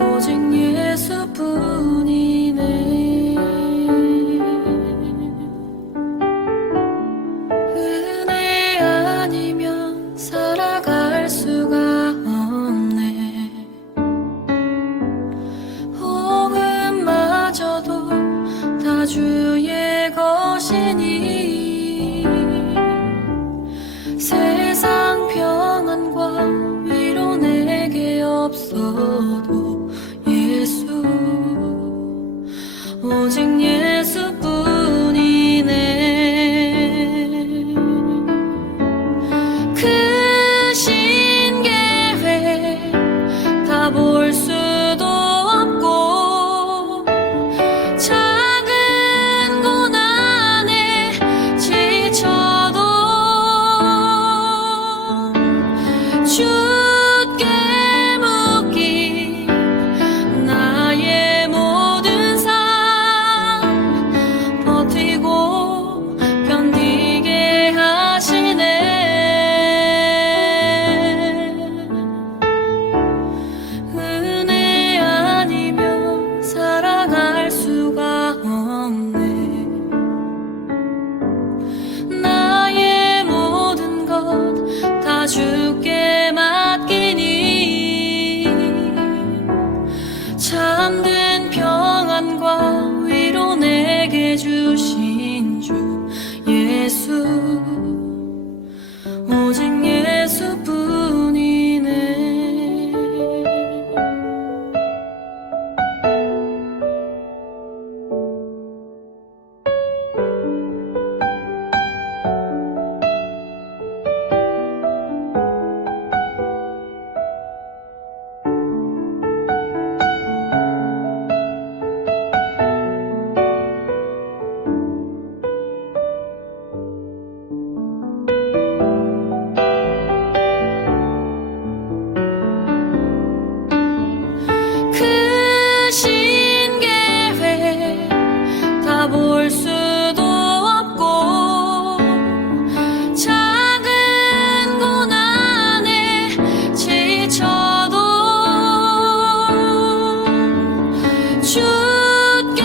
오직 예수뿐이네. 은혜 아니면 살아갈 수가 없네. 호흡마저도 다 주의 것이니 세상 평안과 위로 내게 없어도 예수, 오직 예수뿐이네. 크신 계획 다 볼 수도 없고 작은 고난에 지쳐도 주께 묶인 나의 모든 삶 버티고 견디게 하시네. 은혜 아니면 살아갈 수가 없네. 나의 모든 것 다 주께 맡기니 참된 평안과 위로 내게 주신 주 예수, 오직 예수뿐이네. 크신 계획 다 볼 수도 없고 작은 고난에 지쳐도 주께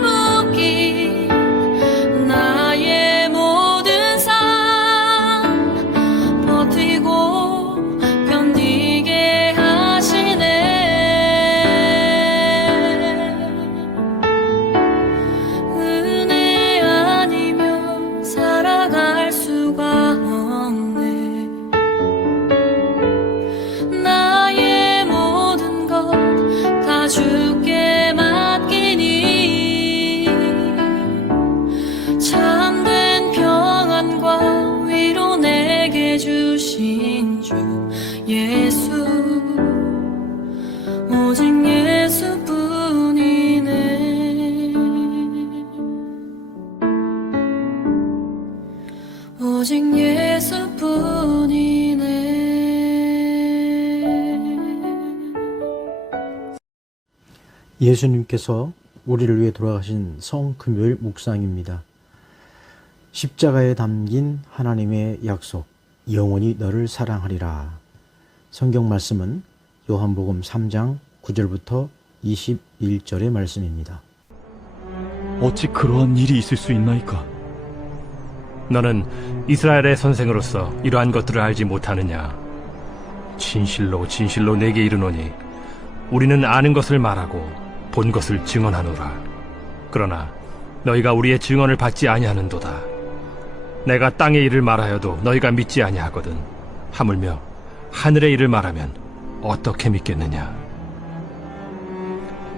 묶인 나의 모든 삶 버티고 견디게 하시네. 은혜 아니면 살아갈 수가 없네. 나의 모든 것 다 주께 맡기니 참된 평안과 위로 내게 주신 주 예수, 오직 예수뿐이네. 오직 예수뿐이네. 예수님께서 우리를 위해 돌아가신 성금요일 묵상입니다. 십자가에 담긴 하나님의 약속, 영원히 너를 사랑하리라. 성경 말씀은 요한복음 3장 9절부터 21절의 말씀입니다. 어찌 그러한 일이 있을 수 있나이까? 너는 이스라엘의 선생으로서 이러한 것들을 알지 못하느냐? 진실로 진실로 내게 이르노니 우리는 아는 것을 말하고 본 것을 증언하노라. 그러나 너희가 우리의 증언을 받지 아니하는도다. 내가 땅의 일을 말하여도 너희가 믿지 아니하거든. 하물며 하늘의 일을 말하면 어떻게 믿겠느냐?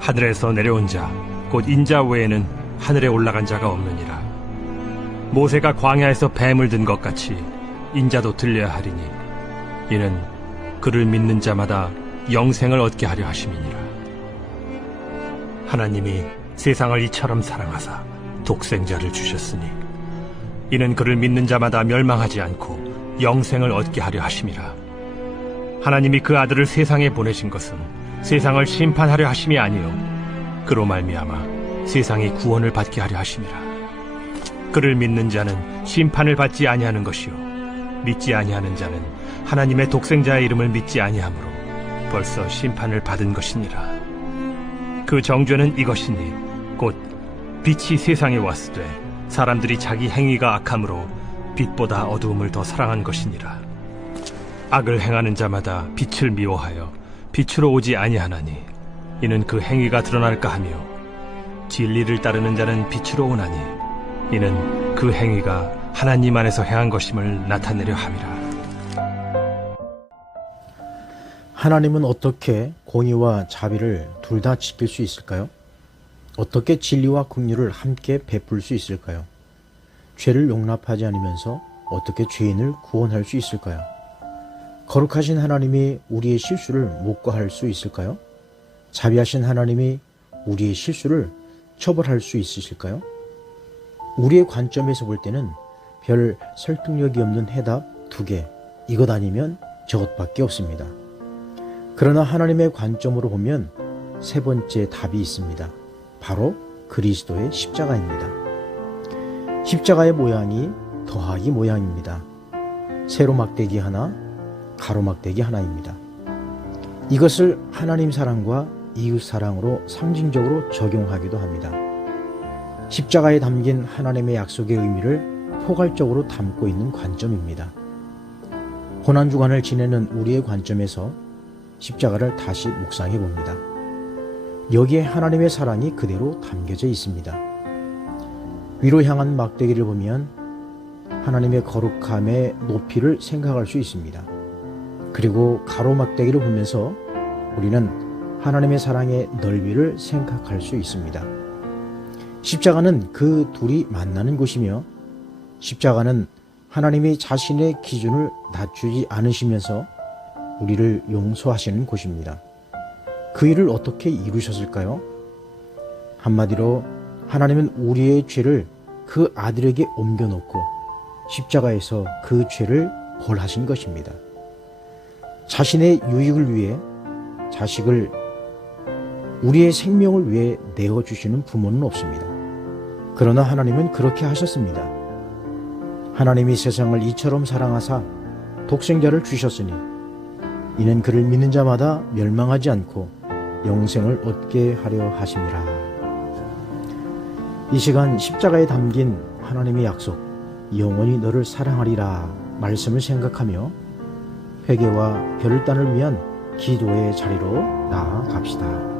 하늘에서 내려온 자 곧 인자 외에는 하늘에 올라간 자가 없느니라. 모세가 광야에서 뱀을 든 것 같이 인자도 들려야 하리니 이는 그를 믿는 자마다 영생을 얻게 하려 하심이니라. 하나님이 세상을 이처럼 사랑하사 독생자를 주셨으니 이는 그를 믿는 자마다 멸망하지 않고 영생을 얻게 하려 하심이라. 하나님이 그 아들을 세상에 보내신 것은 세상을 심판하려 하심이 아니요 그로 말미암아 세상이 구원을 받게 하려 하심이라. 그를 믿는 자는 심판을 받지 아니하는 것이요 믿지 아니하는 자는 하나님의 독생자의 이름을 믿지 아니하므로 벌써 심판을 받은 것이니라. 그 정죄는 이것이니 곧 빛이 세상에 왔을 때 사람들이 자기 행위가 악함으로 빛보다 어두움을 더 사랑한 것이니라. 악을 행하는 자마다 빛을 미워하여 빛으로 오지 아니하나니 이는 그 행위가 드러날까 하며 진리를 따르는 자는 빛으로 오나니 이는 그 행위가 하나님 안에서 행한 것임을 나타내려 함이라. 하나님은 어떻게 공의와 자비를 둘 다 지킬 수 있을까요? 어떻게 진리와 긍휼을 함께 베풀 수 있을까요? 죄를 용납하지 않으면서 어떻게 죄인을 구원할 수 있을까요? 거룩하신 하나님이 우리의 실수를 묵과할 수 있을까요? 자비하신 하나님이 우리의 실수를 처벌할 수 있으실까요? 우리의 관점에서 볼 때는 별 설득력이 없는 해답 2개, 이것 아니면 저것밖에 없습니다. 그러나 하나님의 관점으로 보면 세 번째 답이 있습니다. 바로 그리스도의 십자가입니다. 십자가의 모양이 더하기 모양입니다. 세로 막대기 하나, 가로 막대기 하나입니다. 이것을 하나님 사랑과 이웃 사랑으로 상징적으로 적용하기도 합니다. 십자가에 담긴 하나님의 약속의 의미를 포괄적으로 담고 있는 관점입니다. 고난주간을 지내는 우리의 관점에서 십자가를 다시 묵상해 봅니다. 여기에 하나님의 사랑이 그대로 담겨져 있습니다. 위로 향한 막대기를 보면 하나님의 거룩함의 높이를 생각할 수 있습니다. 그리고 가로 막대기를 보면서 우리는 하나님의 사랑의 넓이를 생각할 수 있습니다. 십자가는 그 둘이 만나는 곳이며 십자가는 하나님이 자신의 기준을 낮추지 않으시면서 우리를 용서하시는 곳입니다. 그 일을 어떻게 이루셨을까요? 한마디로 하나님은 우리의 죄를 그 아들에게 옮겨놓고 십자가에서 그 죄를 벌하신 것입니다. 자신의 유익을 위해 자식을 우리의 생명을 위해 내어주시는 부모는 없습니다. 그러나 하나님은 그렇게 하셨습니다. 하나님이 세상을 이처럼 사랑하사 독생자를 주셨으니 이는 그를 믿는 자마다 멸망하지 않고 영생을 얻게 하려 하심이라. 이 시간 십자가에 담긴 하나님의 약속, 영원히 너를 사랑하리라 말씀을 생각하며 회개와 결단을 위한 기도의 자리로 나아갑시다.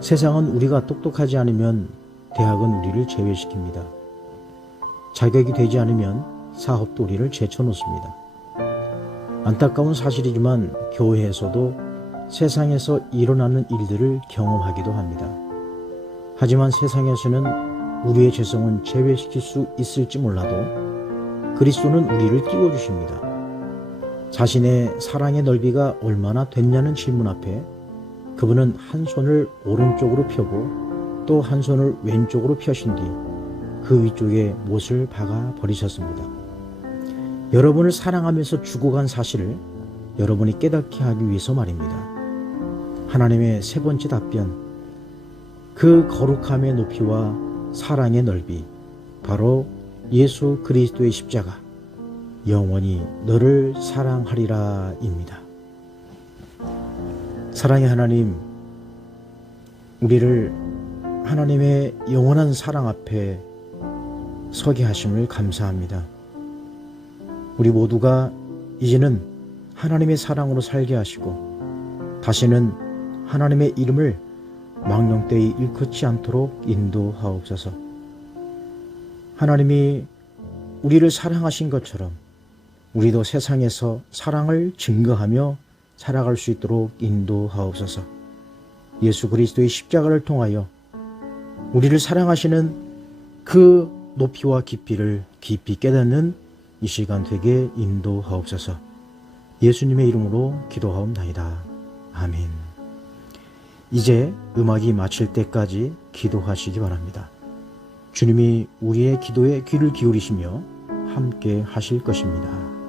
세상은 우리가 똑똑하지 않으면 대학은 우리를 제외시킵니다. 자격이 되지 않으면 사업도 우리를 제쳐놓습니다. 안타까운 사실이지만 교회에서도 세상에서 일어나는 일들을 경험하기도 합니다. 하지만 세상에서는 우리의 죄성은 제외시킬 수 있을지 몰라도 그리스도는 우리를 띄워주십니다. 자신의 사랑의 넓이가 얼마나 됐냐는 질문 앞에 그분은 한 손을 오른쪽으로 펴고 또 한 손을 왼쪽으로 펴신 뒤 그 위쪽에 못을 박아 버리셨습니다. 여러분을 사랑하면서 죽어간 사실을 여러분이 깨닫게 하기 위해서 말입니다. 하나님의 세 번째 답변, 그 거룩함의 높이와 사랑의 넓이, 바로 예수 그리스도의 십자가, 영원히 너를 사랑하리라 입니다. 사랑의 하나님, 우리를 하나님의 영원한 사랑 앞에 서게 하심을 감사합니다. 우리 모두가 이제는 하나님의 사랑으로 살게 하시고 다시는 하나님의 이름을 망령되이 일컫지 않도록 인도하옵소서. 하나님이 우리를 사랑하신 것처럼 우리도 세상에서 사랑을 증거하며 살아갈 수 있도록 인도하옵소서. 예수 그리스도의 십자가를 통하여 우리를 사랑하시는 그 높이와 깊이를 깊이 깨닫는 이 시간 되게 인도하옵소서. 예수님의 이름으로 기도하옵나이다. 아멘. 이제 음악이 마칠 때까지 기도하시기 바랍니다. 주님이 우리의 기도에 귀를 기울이시며 함께 하실 것입니다.